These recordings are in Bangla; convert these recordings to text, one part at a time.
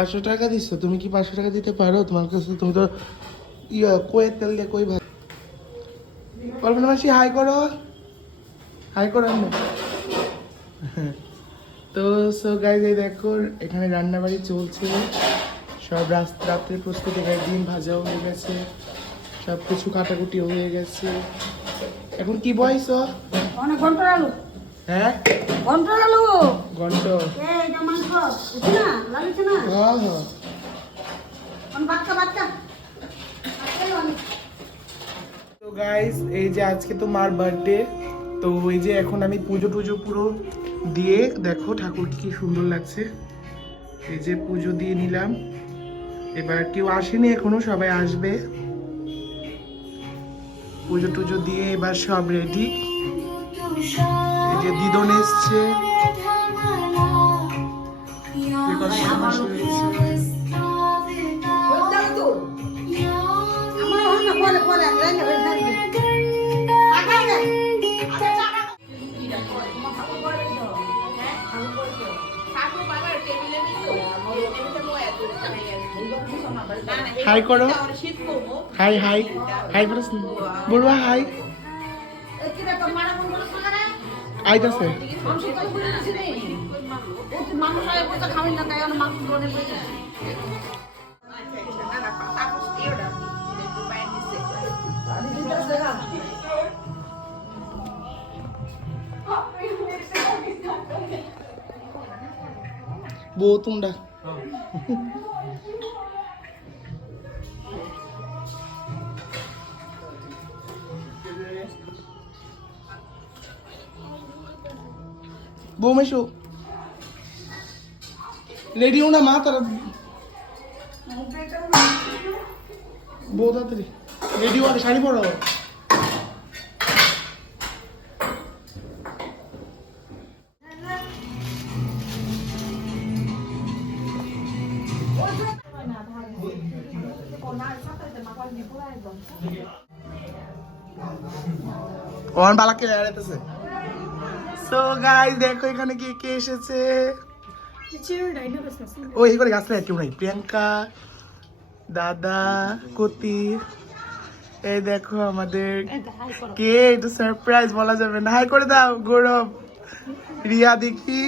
500 টাকা দিচ্ছ? তুমি কি 500 টাকা দিতে পারো? তোমার কাছে তুমি তো কয়ের তেল দিয়ে কই ভাত। কল্পনা মাসি হাই করো, হাই করো। তো সো গাইজ এই দেখো এখানে রান্নাবাড়ি চলছে, সব রাত্রের প্রস্তুতি, ডিম ভাজাও হয়ে গেছে, সব কিছু কাটাকুটিও হয়ে গেছে। এখন কি বয়স? অনেক ঘন্টা আলু। হ্যাঁ ঘন্টা আলু। ঘন্ট। এইটা মাংস। বুঝি না? লাগিছে না? হ্যাঁ হ্যাঁ। বাচ্চা বাচ্চা। তো গাইস এই যে আজকে তো মার বার্থডে, তো এই যে এখন আমি পুজো টুজো পুরো দিয়ে দেখো ঠাকুরকে কি সুন্দর লাগছে। এই যে পুজো দিয়ে নিলাম, এবার কেউ আসেনি এখনো, সবাই আসবে। পুজো টুজো দিয়ে এবার সব রেডি। এই যে দিদন এসছে, হাই করো, হাই হাই হাই করো, বলবা হাই। আইতাছে বউ তোমরা। বউ মেশো রেডিও না মা, তারা বউ তাড়াতাড়ি রেডিও, আগে শাড়ি পরো। ওয়ান বালাকে এড়াইতেছে। সো গাইস দেখো এখানে কে কে এসেছে। ও এই করে গাছটা কেউ নাই, প্রিয়াঙ্কা, দাদা, কতি। এই দেখো আমাদের কে, এটা সারপ্রাইজ বলা যাবে না। হাই করে দাও গৌরব, রিয়া দেখি,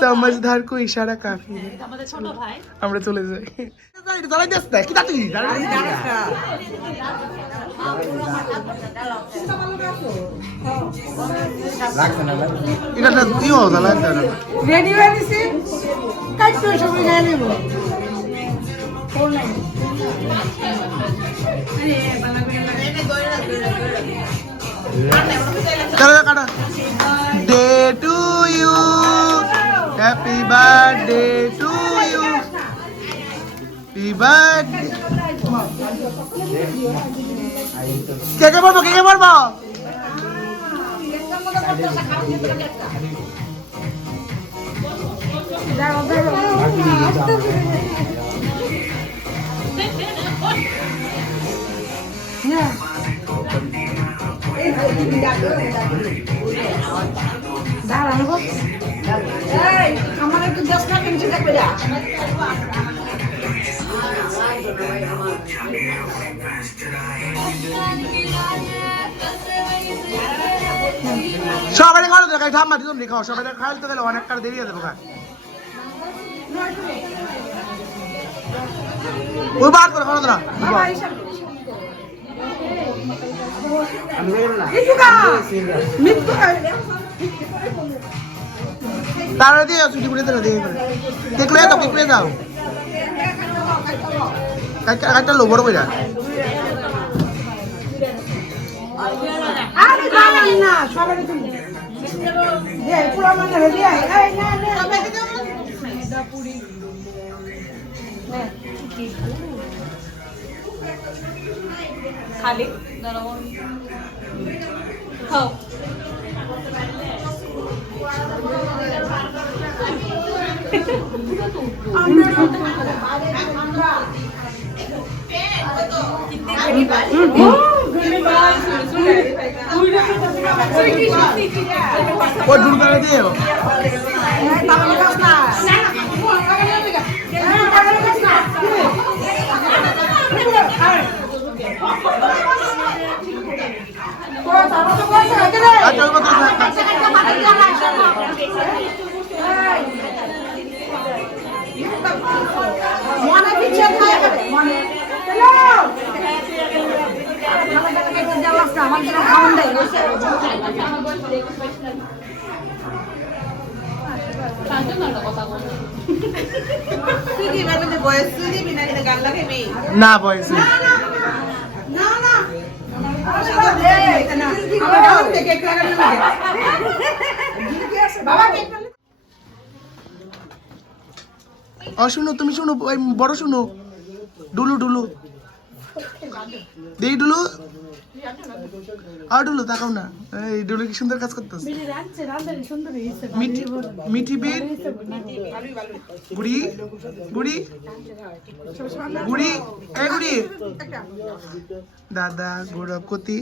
সমঝদার কো ইশারা কাফি। আমরা চলে যাই। দাঁড়াই যাস না কি তাড়াতাড়ি দাঁড়াই। এটা না দিও দাঁড়াই দাঁড়াই। রেডি হয়ে দিছি, কাটতে সবাই গায়ে নেব। ফোন নাই। কাটা কাটা। Day to you, happy birthday to you, happy birthday. কে কে বলবো, কে কে বলবো? আমার একটু 10 টাকা নিচে দেখবে যা। সবাই খাওয়া তো খাই, ঠাম্মা দিদন খাও, সবাই খাইতে গেলে অনেক টাকা দেরি হয়ে যাবে। ওই বার করে খাওয়া না তারা দিয়ে ছুটি করে দিলে দিয়ে দেখলে দাও, দেখলে দাও একটা লো বড় করে না সবাই পুরো মানে রেডি আই না না পুরি খালি দাঁড়াও খাও। What do you want to do? তুই কি মানে বয়স তুই দিবি না গান লাগাইবি না বয়সে না না শুনো তুমি শুনো ওই বড় শুনো ডুলু ডুলু দেই ডুলু ডুলু তাকাও না এই ডুলু কি সুন্দর কাজ করতেছে মিঠি মিঠি বেদ গুড়ি গুড়ি গুড়ি এই গুড়ি দাদা গৌরব কতি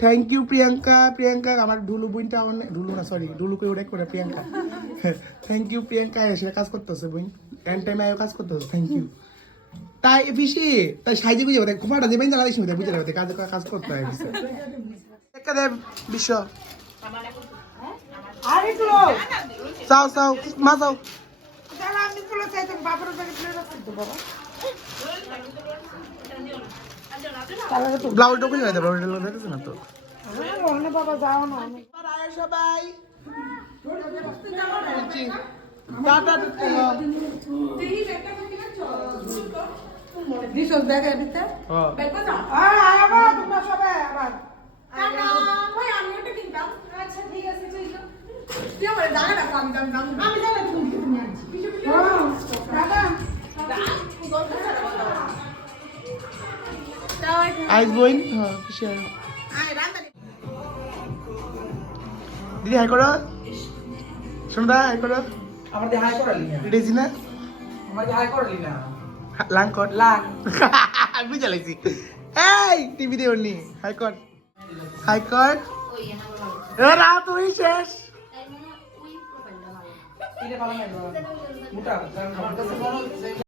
থ্যাংক ইউ প্রিয়াঙ্কা প্রিয়াঙ্কা আমার ঢুলু বোনটা আমার ঢুলু না সরি ঢুলুকে ওটা করে প্রিয়াঙ্কা থ্যাংক ইউ প্রিয়াঙ্কা এসে কাজ করতেছে বোন এন টাইমে আয়ও কাজ করতেছে থ্যাংক ইউ তাই পিসি তাই সাইজে গুজে ওদের ঘুমাটা দেবেন জ্বালা দিস বুঝে যাবে কাজ কাজ করতে হয় একটা দেব বিশ্ব আরে তো চাও চাও মা চাও যারা আমি বলে চাই তো বাবার বাড়ি প্লেট আছে তো বাবা ব্লাউজটা খুলে দেবে ব্লাউজটা দেখতেছ না তো অন্য বাবা যাও না সবাই টাটা দিছো দেখে দিতে হ্যাঁ আবার তোমরা সবাই আবার ভাই আমি ওটা কিনতাম আচ্ছা ঠিক আছে চলো তুই আমার জায়গাটা কাম দাম দাম আমি জানা তুমি আনছি দাদা আইস বইন হ্যাঁ পিসি আয় দিদি হাই করো সন্ধ্যা হাই করো আমার দিয়ে হাই করালি না রেজি না আমার দিয়ে হাই করালি না লাং কর লাগ আমি চালাইছি এই টিভি দে ওনি হাই কর হাই কর রাত হই শেষ এটা ভালো না মোটা আমার কাছে মনে হচ্ছে